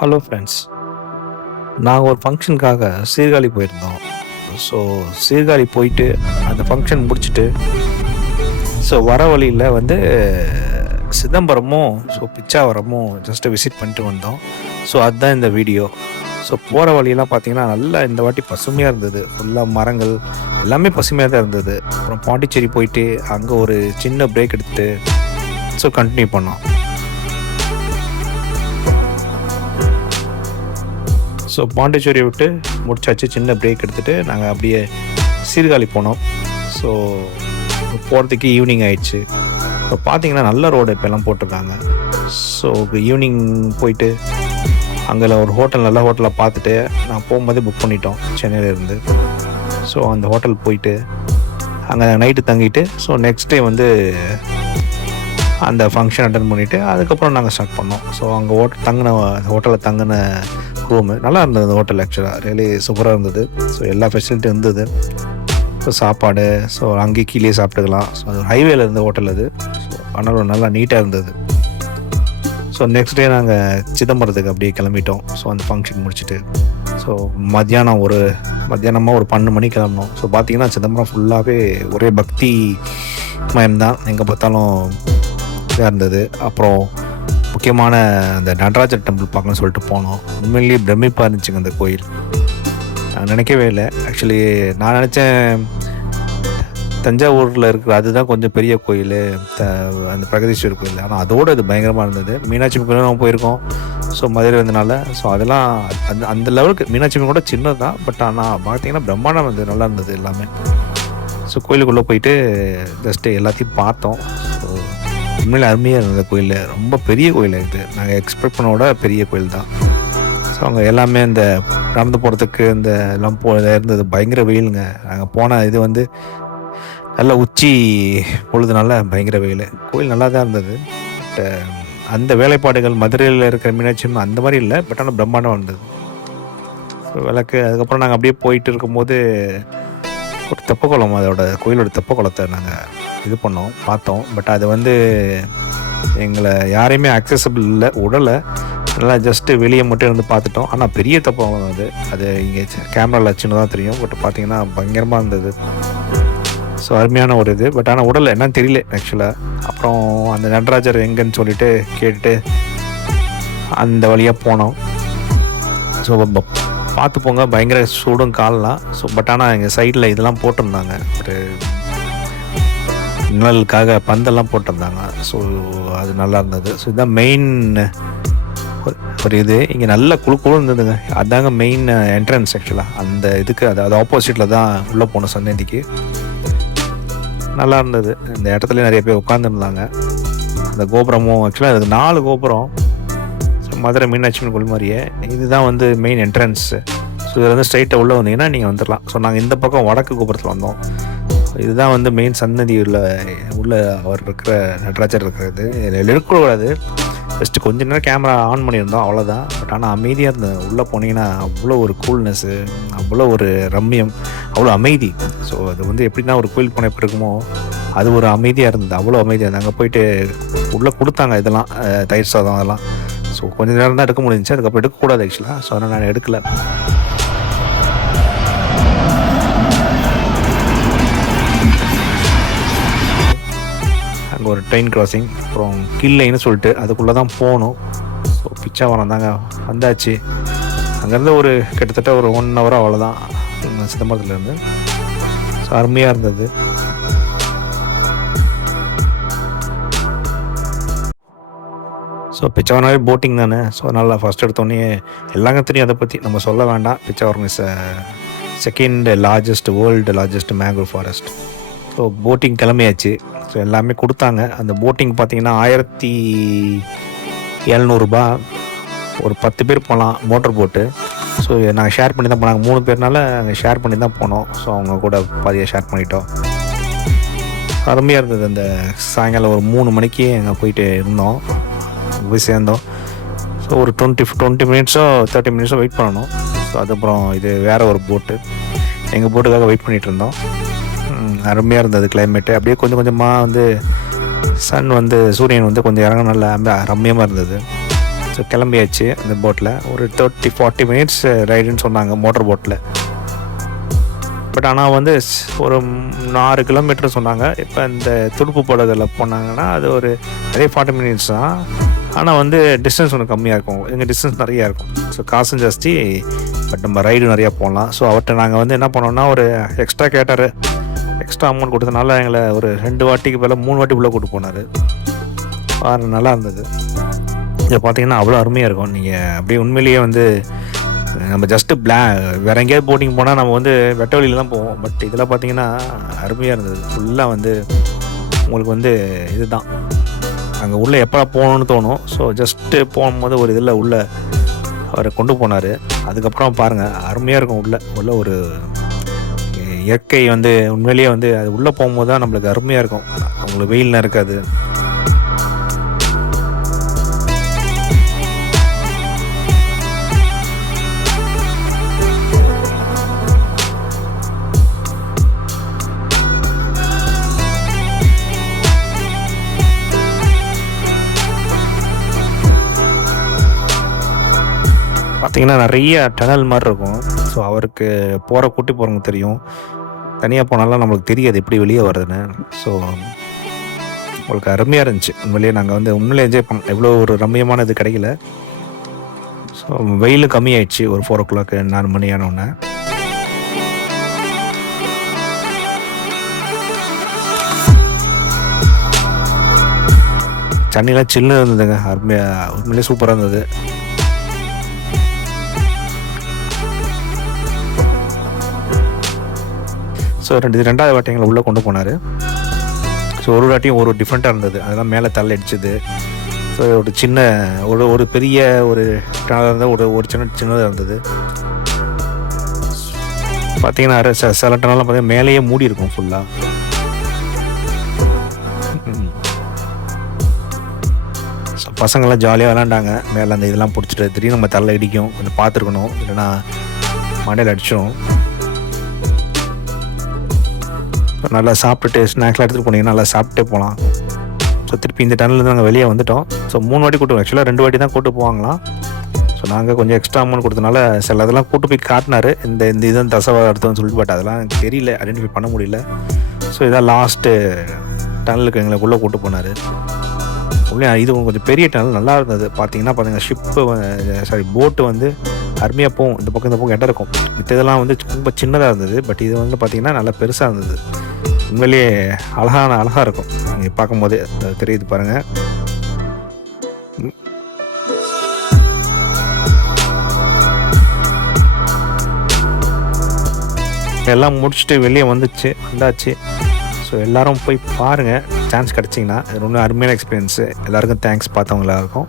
Hello friends நாங்கள் ஒரு ஃபங்க்ஷனுக்காக சீர்காழி போயிருந்தோம். ஸோ சீர்காழி போயிட்டு அந்த ஃபங்க்ஷன் முடிச்சுட்டு ஸோ வர வழியில் வந்து சிதம்பரமும் ஸோ பிச்சாவரமும் ஜஸ்ட்டு விசிட் பண்ணிட்டு வந்தோம். ஸோ அதுதான் இந்த வீடியோ ஸோ போகிற வழியெல்லாம் பார்த்தீங்கன்னா நல்லா இந்த வாட்டி பசுமையாக இருந்தது. ஃபுல்லாக மரங்கள் எல்லாமே பசுமையாக தான் இருந்தது. அப்புறம் பாண்டிச்சேரி போயிட்டு அங்கே ஒரு சின்ன பிரேக் எடுத்து ஸோ கண்டினியூ பண்ணோம். ஸோ பாண்டிச்சேரி விட்டு முடிச்சாச்சு. சின்ன பிரேக் எடுத்துகிட்டு நாங்கள் அப்படியே சீர்காழி போனோம். ஸோ போகிறதுக்கு ஈவினிங் ஆயிடுச்சு. இப்போ பார்த்தீங்கன்னா நல்ல ரோடு இப்போ எல்லாம் போட்டிருக்காங்க. ஸோ ஈவினிங் போயிட்டு அங்கே ஒரு ஹோட்டல் நல்ல ஹோட்டலில் பார்த்துட்டு நான் போகும்போதே புக் பண்ணிட்டோம் சென்னையிலேருந்து ஸோ அந்த ஹோட்டல் போயிட்டு அங்கே நைட்டு தங்கிட்டு ஸோ நெக்ஸ்ட் டே வந்து அந்த ஃபங்க்ஷன் அட்டன் பண்ணிவிட்டு அதுக்கப்புறம் நாங்கள் ஸ்டார்ட் பண்ணோம். ஸோ அங்கே ஹோட்டல் தங்கின ஹோட்டலில் தங்கின ரூமு நல்லா இருந்தது அந்த ஹோட்டல் ஆக்சுவலாக ரியலி சூப்பராக இருந்தது. ஸோ எல்லா ஃபெசிலிட்டியும் இருந்தது. ஸோ சாப்பாடு ஸோ அங்கேயே கீழே சாப்பிட்டுக்கலாம். ஸோ அது ஹைவேல இருந்த ஹோட்டல் அது. ஸோ ஆனால் நல்லா நீட்டாக இருந்தது. ஸோ நெக்ஸ்ட் டே நாங்கள் சிதம்பரத்துக்கு அப்படியே கிளம்பிட்டோம். ஸோ அந்த ஃபங்க்ஷன் முடிச்சுட்டு. ஸோ மத்தியானம் ஒரு மத்தியானமாக ஒரு பன்னெண்டு மணி கிளம்பினோம். ஸோ பார்த்தீங்கன்னா சிதம்பரம் ஃபுல்லாகவே ஒரே பக்தி மயம்தான். எங்கே பார்த்தாலும் இதாக இருந்தது. அப்புறம் முக்கியமான அந்த நடராஜர் டெம்பிள் பார்க்கணும்னு சொல்லிட்டு போனோம். உண்மையிலேயே பிரமிப்பாக இருந்துச்சுங்க அந்த கோயில். நான் நினைக்கவே இல்லை. ஆக்சுவலி நான் நினச்சேன் தஞ்சாவூரில் இருக்கிற அதுதான் கொஞ்சம் பெரிய கோயில் த அந்த பிரகதீஸ்வரர் கோயில். ஆனால் அதோடு இது பயங்கரமாக இருந்தது. மீனாட்சி அம்மன் கோயிலும் நம்ம போயிருக்கோம். ஸோ மதுரை வந்தனால ஸோ அதெல்லாம் அந்த அந்த லெவலுக்கு மீனாட்சி அம்மன் கூட சின்னது தான் பட் ஆனால் பார்த்தீங்கன்னா பிரம்மாண்டம் வந்து நல்லா இருந்தது எல்லாமே. ஸோ கோயிலுக்குள்ளே போயிட்டு ஜஸ்ட்டு எல்லாத்தையும் பார்த்தோம். ஸோ உண்மையில அருமையாக இருந்தது கோயில். ரொம்ப பெரிய கோயில் இது. நாங்கள் எக்ஸ்பெக்ட் பண்ணோட பெரிய கோயில் தான். ஸோ அங்கே எல்லாமே இந்த நடந்து போகிறதுக்கு இந்த எல்லாம் போ இருந்தது. பயங்கர வெயிலுங்க. நாங்கள் போன இது வந்து நல்ல உச்சி பொழுதுனால பயங்கர வெயில். கோயில் நல்லா தான் இருந்தது. பட் அந்த வேலைப்பாடுகள் மதுரையில் இருக்கிற மீனாட்சி அம்மன் அந்த மாதிரி இல்லை. பட் ஆனால் பிரம்மாண்டம் இருந்தது. ஸோ விளக்கு அதுக்கப்புறம் நாங்கள் அப்படியே போயிட்டு இருக்கும்போது ஒரு தெப்பக்குளம் அதோட கோயிலோட தெப்பக்குளத்தை நாங்கள் இது பண்ணோம் பார்த்தோம். பட் அது வந்து எங்களை யாரையுமே அக்சசபிள் இல்லை உடலை. நல்லா ஜஸ்ட்டு வெளியே மட்டும் இருந்து பார்த்துட்டோம். ஆனால் பெரிய தெப்பம் அது. அது இங்கே கேமராவில் தான் தெரியும். பட் பார்த்தீங்கன்னா பயங்கரமாக இருந்தது. ஸோ அருமையான ஒரு இது. பட் ஆனால் உடல் என்னன்னு தெரியல ஆக்சுவலாக அப்புறம் அந்த நடராஜர் எங்கன்னு சொல்லிட்டு கேட்டுட்டு அந்த வழியாக போனோம். ஸோ பார்த்து போங்க. பயங்கர சூடும் கால்லாம். ஸோ பட் ஆனால் எங்கள் சைடில் இதெல்லாம் போட்டிருந்தாங்க. ஒரு இன்னலுக்காக பந்தெல்லாம் போட்டிருந்தாங்க. ஸோ அது நல்லா இருந்தது. ஸோ இதுதான் மெயின் ஒரு இது இங்கே நல்ல குழு குழு இருந்ததுங்க. அதாங்க மெயின் என்ட்ரன்ஸ் ஆக்சுவலாக அந்த இதுக்கு அது அது ஆப்போசிட்டில் தான் உள்ளே போனோம் சன்னதிக்கு நல்லா இருந்தது. இந்த இடத்துல நிறைய பேர் உட்காந்துருந்தாங்க அந்த கோபுரமும் ஆக்சுவலாக அது நாலு கோபுரம். ஸோ மதுரை மீனாட்சி அம்மன் கோயில் மாதிரியே. இதுதான் வந்து மெயின் என்ட்ரன்ஸு ஸோ இதில் வந்து ஸ்ட்ரைட்டாக உள்ளே வந்தீங்கன்னா நீங்கள் வந்துடலாம் ஸோ நாங்கள் இந்த பக்கம் வடக்கு கோபுரத்தில் வந்தோம். இதுதான் வந்து மெயின் சன்னதி உள்ள உள்ள அவர் இருக்கிற நடராஜர் இருக்கிறது. எடுக்கக்கூடாது இருக்கக்கூடாது கொஞ்ச நேரம் கேமரா ஆன் பண்ணியிருந்தோம் அவ்வளோதான் பட் ஆனால் அமைதியாக இருந்தது உள்ளே போனீங்கன்னா அவ்வளோ ஒரு கூல்னஸ்ஸு அவ்வளோ ஒரு ரம்மியம் அவ்வளோ அமைதி. ஸோ அது வந்து எப்படின்னா ஒரு கோயில் போன எப்படி இருக்குமோ அது ஒரு அமைதியாக இருந்தது. அவ்வளோ அமைதியாக இருந்தது. அங்கே போயிட்டு உள்ளே கொடுத்தாங்க இதெல்லாம் தயிர் சாதம் அதெல்லாம். ஸோ கொஞ்ச நேரம் தான் எடுக்க முடிஞ்சுச்சு. அதுக்கப்புறம் எடுக்கக்கூடாது ஆக்சுவலாக ஸோ அதனால் நான் எடுக்கல. ஒரு ட்ரெயின் கிராசிங் அப்புறம் கில்லைன்னு சொல்லிட்டு அதுக்குள்ளே தான் போகணும் ஸோ பிச்சாவரம் தாங்க வந்தாச்சு. அங்கேருந்து ஒரு கிட்டத்தட்ட ஒரு ஒன் ஹவர் அவ்வளோதான் சிதம்பரத்துலேருந்து. ஸோ அருமையாக இருந்தது. ஸோ பிச்சாவரனாவே போட்டிங் தானே? ஸோ அதனால் ஃபஸ்ட் எடுத்தோடனே எல்லாங்க தெரியும் அதை பற்றி நம்ம சொல்ல வேண்டாம். Pichavaram is second largest world largest mangrove forest so boating கிளம்பியாச்சு. ஸோ எல்லாமே கொடுத்தாங்க. அந்த போட்டிங் பார்த்தீங்கன்னா ஆயிரத்தி எழுநூறுபா ஒரு பத்து பேர் போகலாம் மோட்டர் போட்டு ஸோ நாங்கள் ஷேர் பண்ணி தான் போனாங்க. மூணு பேர்னால நாங்கள் ஷேர் பண்ணி தான் போனோம். ஸோ அவங்க கூட பாதியாக ஷேர் பண்ணிட்டோம். அருமையாக இருந்தது. அந்த சாயங்காலம் ஒரு மூணு மணிக்கு அங்கே போயிட்டு இருந்தோம். போய் சேர்ந்தோம். ஸோ ஒரு டுவெண்ட்டி டுவெண்ட்டி மினிட்ஸோ தேர்ட்டி மினிட்ஸோ வெயிட் பண்ணணும். ஸோ அதுக்கப்புறம் இது வேறு ஒரு போட்டு எங்கள் போட்டுக்காக வெயிட் பண்ணிகிட்டு இருந்தோம். அருமையாக இருந்தது கிளைமேட்டு அப்படியே கொஞ்சம் கொஞ்சமாக வந்து சன் வந்து சூரியன் வந்து கொஞ்சம் இறங்க நல்ல ரம்மியமாக இருந்தது. ஸோ கிளம்பியாச்சு அந்த போட்டில் ஒரு தேர்ட்டி ஃபார்ட்டி மினிட்ஸ் ரைடுன்னு சொன்னாங்க மோட்டர் போட்டில் பட் ஆனால் வந்து ஒரு நாலு ஆறு கிலோமீட்டர் சொன்னாங்க. இப்போ இந்த துடுப்பு போடுறதில் போனாங்கன்னா அது ஒரு அதே ஃபார்ட்டி மினிட்ஸ் தான். ஆனால் வந்து டிஸ்டன்ஸ் ஒன்று கம்மியாக இருக்கும். எங்கள் டிஸ்டன்ஸ் நிறையா இருக்கும். ஸோ காசும் ஜாஸ்தி பட் நம்ம ரைடு நிறையா போகலாம் ஸோ அவர்கிட்ட நாங்கள் வந்து என்ன பண்ணோம்னா ஒரு எக்ஸ்ட்ரா கேட்டார் எக்ஸ்ட்ரா அமௌண்ட் கொடுத்தனால எங்களை ஒரு ரெண்டு வாட்டிக்கு மேலே மூணு வாட்டி உள்ளே கூட்டு போனார். பாரு நல்லா இருந்தது. இதை பார்த்தீங்கன்னா அவ்வளோ அருமையாக இருக்கும். நீங்கள் அப்படியே உண்மையிலேயே வந்து நம்ம ஜஸ்ட்டு பிளா வேற எங்கேயாவது போட்டிங் போனால் நம்ம வந்து வெட்ட வழியில தான் போவோம். பட் இதில் பார்த்தீங்கன்னா அருமையாக இருந்தது. ஃபுல்லாக வந்து உங்களுக்கு வந்து இதுதான். அங்கே உள்ளே எப்போ போகணும்னு தோணும். ஸோ ஜஸ்ட்டு போகும்போது ஒரு இதில் உள்ள அவரை கொண்டு போனார். அதுக்கப்புறம் பாருங்கள் அருமையாக இருக்கும் உள்ளே. உள்ள ஒரு இயற்கை வந்து உண்மையிலேயே வந்து அது உள்ளே போகும்போது தான் நம்மளுக்கு அருமையாக இருக்கும். அவங்களுக்கு வெயில்லாம் இருக்காது பார்த்தீங்கன்னா நிறைய டனல் மாதிரி இருக்கும். ஸோ அவருக்கு போகிற கூட்டி போகிறவங்க தெரியும். தனியாக போனாலும் நம்மளுக்கு தெரியாது எப்படி வெளியே வருதுன்னு ஸோ உங்களுக்கு அருமையாக இருந்துச்சு. உண்மையிலேயே நாங்கள் வந்து உண்மையிலே என்ஜாய் பண்ணோம் எவ்வளோ ஒரு ரம்மியமான இது கிடைக்கல. ஸோ வெயில் கம்மியாயிடுச்சு. ஒரு ஃபோர் ஓ கிளாக் நாலு மணி ஆனோடனே தண்ணியெலாம் சில்லுன்னு இருந்ததுங்க. அருமையாக உண்மையிலேயே சூப்பராக இருந்தது. ஸோ ரெண்டு இது ரெண்டாவது வாட்டி எங்களை உள்ளே கொண்டு போனார். ஸோ ஒரு வாட்டியும் ஒரு டிஃப்ரெண்ட்டாக இருந்தது. அதெல்லாம் மேலே தள்ள அடிச்சது ஸோ ஒரு சின்ன ஒரு ஒரு பெரிய ஒரு டனல் ஒரு ஒரு சின்ன சின்னதாக இருந்தது. பார்த்தீங்கன்னா சில டனலாம் பார்த்தீங்கன்னா மேலேயே மூடி இருக்கும் ஃபுல்லாக ஸோ பசங்கள்லாம் ஜாலியாக விளாண்டாங்க. மேலே அந்த இதெல்லாம் பிடிச்சிட்டு திடீர்னு நம்ம தலை இடிக்கும். கொஞ்சம் பார்த்துருக்கணும். இல்லைன்னா மண்டையில் அடிச்சிடும் நல்லா சாப்பிட்டுட்டு ஸ்நாக்ஸ்லாம் எடுத்துகிட்டு போனீங்கன்னா நல்லா சாப்பிட்டே போகலாம். ஸோ திருப்பி இந்த டனல்லேருந்து நாங்கள் வெளியே வந்துட்டோம். ஸோ மூணு வாட்டி கூட்டு ஆக்சுவலாக ரெண்டு வாட்டி தான் கூட்டு போவாங்களாம். ஸோ நாங்கள் கொஞ்சம் எக்ஸ்ட்ரா அமௌண்ட் கொடுத்தனால சில இதெல்லாம் கூட்டு போய் காட்டினாரு. இந்த இந்த இதுதான் தசவா எடுத்தோம்னு சொல்லிட்டு பட் அதெல்லாம் எனக்கு தெரியல. ஐடென்டிஃபை பண்ண முடியல. ஸோ இதான் லாஸ்ட்டு டனலுக்கு எங்களை உள்ளே கூட்டு போனார். உள்ளே இது கொஞ்சம் பெரிய டனல் நல்லா இருந்தது. பார்த்தீங்கன்னா பார்த்தீங்கன்னா ஷிப்பு சாரி போட்டு வந்து அருமையாக போகும். இந்த பக்கம் இந்த பக்கம் இடம் இருக்கும். மித்ததெல்லாம் வந்து ரொம்ப சின்னதாக இருந்தது. பட் இது வந்து பார்த்திங்கன்னா நல்லா பெருசாக இருந்தது. உண்மையிலேயே அழகான அழகாக இருக்கும். நீங்கள் பார்க்கும்போதே தெரியுது பாருங்கள் எல்லாம் முடிச்சுட்டு வெளியே வந்துச்சு வந்தாச்சு. ஸோ எல்லாரும் போய் பாருங்கள் சான்ஸ் கிடச்சிங்கன்னா. இது ரொம்ப அருமையான எக்ஸ்பீரியன்ஸு எல்லாருக்கும் தேங்க்ஸ் பார்த்தவங்களா இருக்கும்.